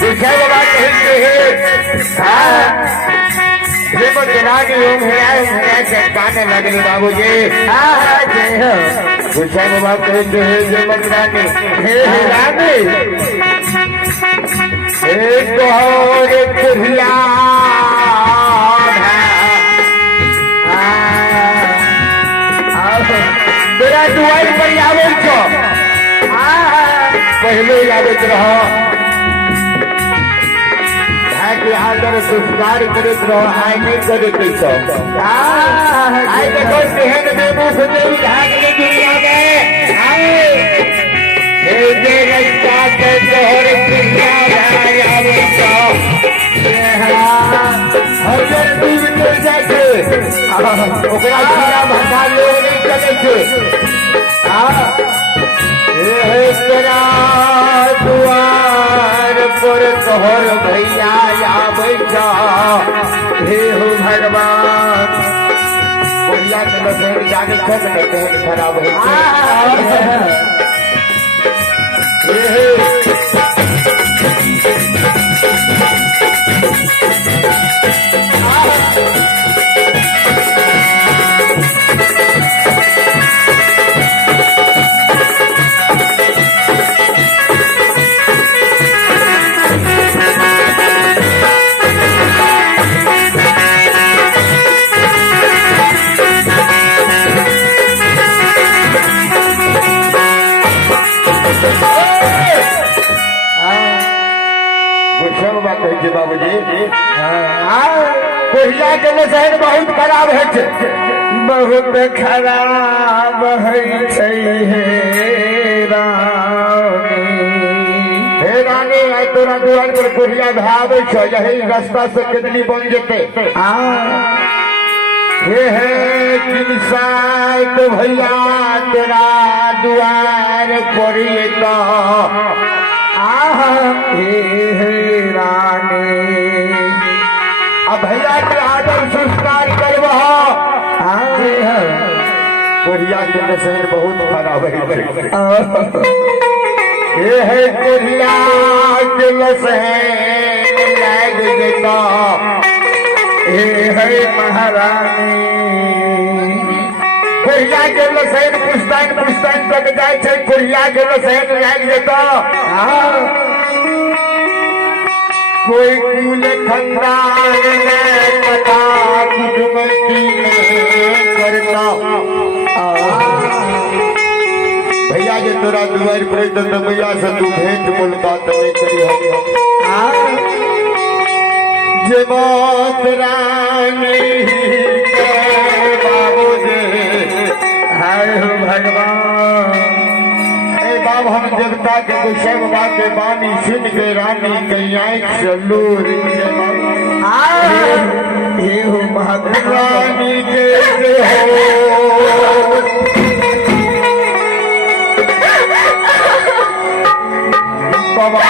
विषय बाबा कहते हैं देखो जनानी ओम है गाने लगने बाबू जी विषय बाबा कहते हैं जय मकरानी रानी एक और कुरिया तेरा दुआई पर आवे छो पहले आवेत रहो के आदर संस्कार करत रहो आय नहीं करे कैसो आय देखो सेहन देबू सुदेवी ढाक के दुनिया में आए हे जे रस्ता के तोहर प्रिया भाई आवे छो हर जन दीव के जाके ओकरा बिना भगा ले नहीं चले छे हे तेरा दुआर पर तोहर भैया आवे छो हे हो भगवान भैया के लगे जाने छो ने पेट खराब हो बाबू जी कोहिला के नजर बहुत खराब है बहुत खराब हे रानी तोरा दुआर पर कोहिला भावे छो यही रास्ता से कितनी बन जेते हे किनसाई तो भैया तेरा दुआर पर तो रानी अब भैया के आदर संस्कार करवा कोरिया के नजर बहुत खराब है कोरिया के नजर लग जेता हे महारानी कोरिया के नजर पुस्तक तक जाए छे कोरिया के नजर लग जेता कोई कुल खंडार कथा कुटुंबी करता भैया जे तोरा दुआर पर तो भैया से तू भेंट मुलाकात नहीं करी जे बात रानी बाबू जे हाय हो भगवान हम देवता के विषय बाबा के बानी सुन के रानी कई चलू हे हो महारानी के हो बाबा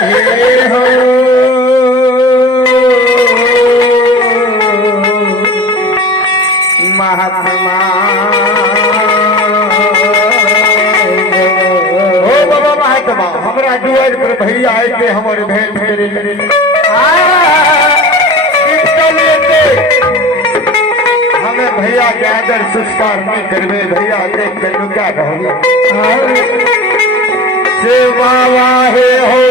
हे हो महात्मा हमरा दुआर पर भैया आते हमारे भेंट करे हमें भैया के आदर संस्कार नहीं करवे भैया देख कर क्या कहोगे सेवा वाहे हो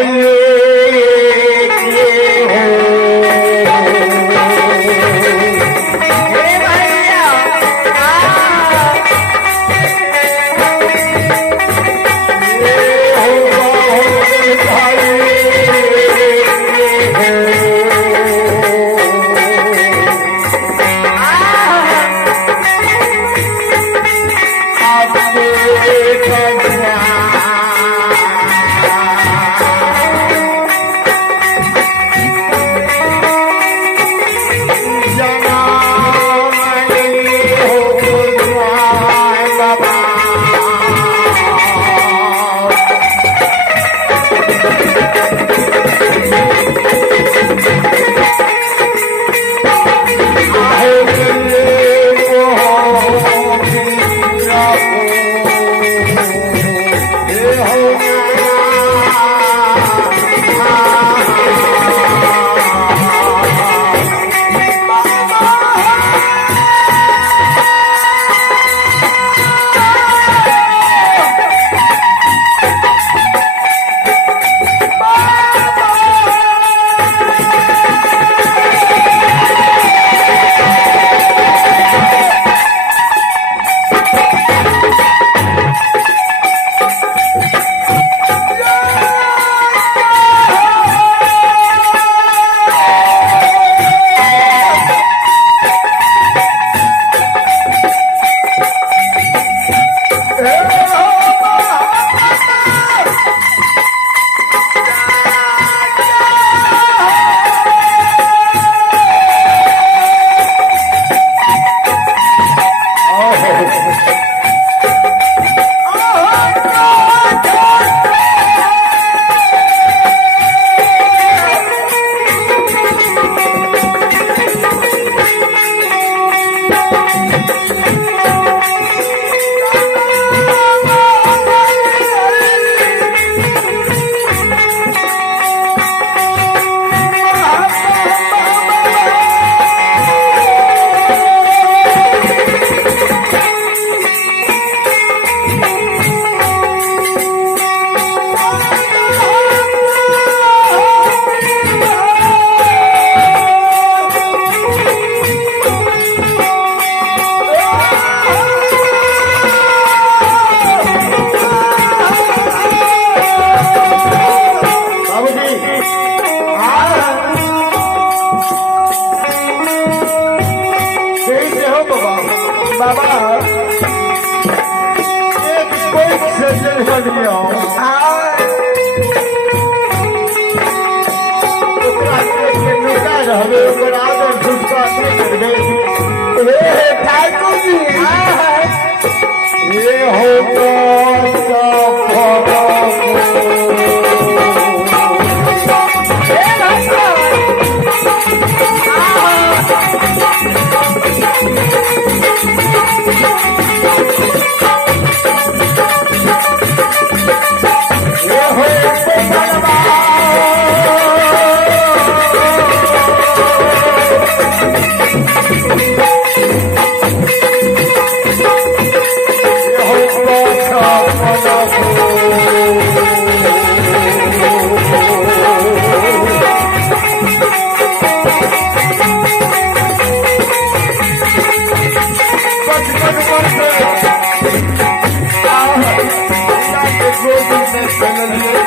में चल लिए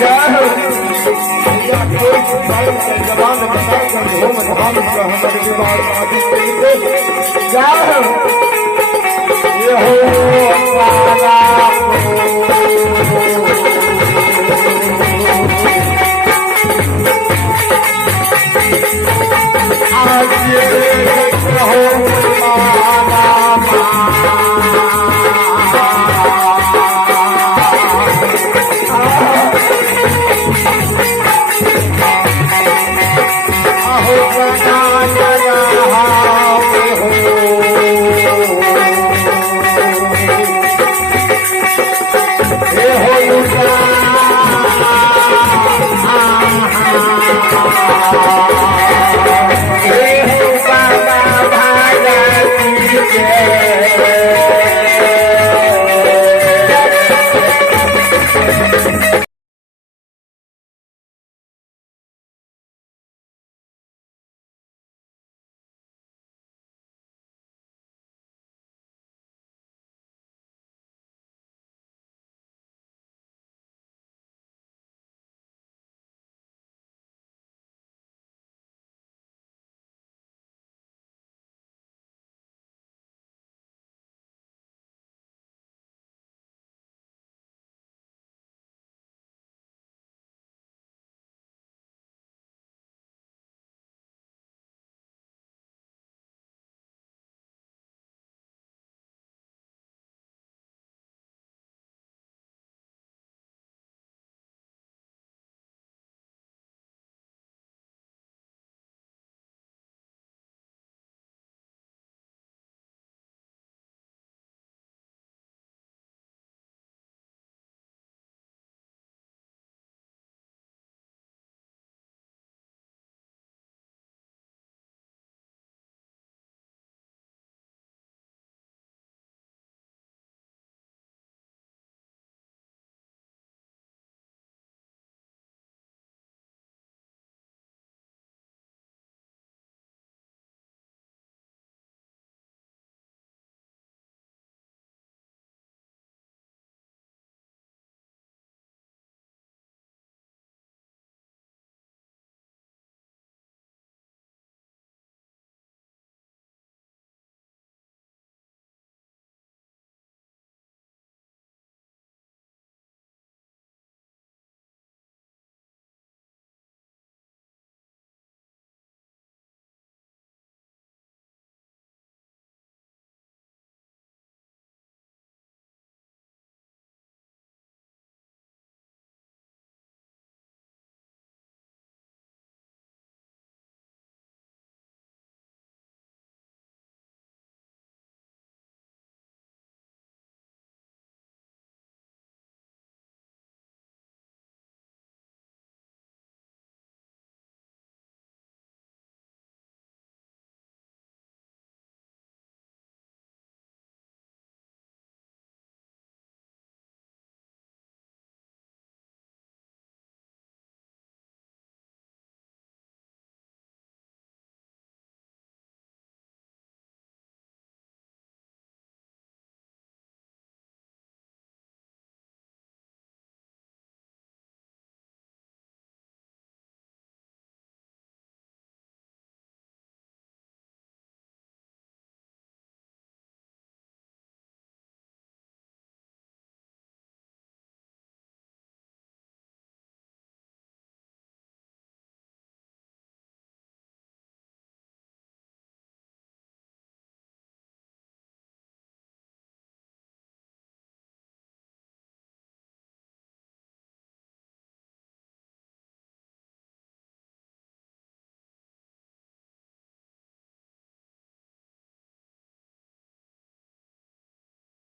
जाओ या कोई जवान बताए घूम धाम हमारे विवाह जाओ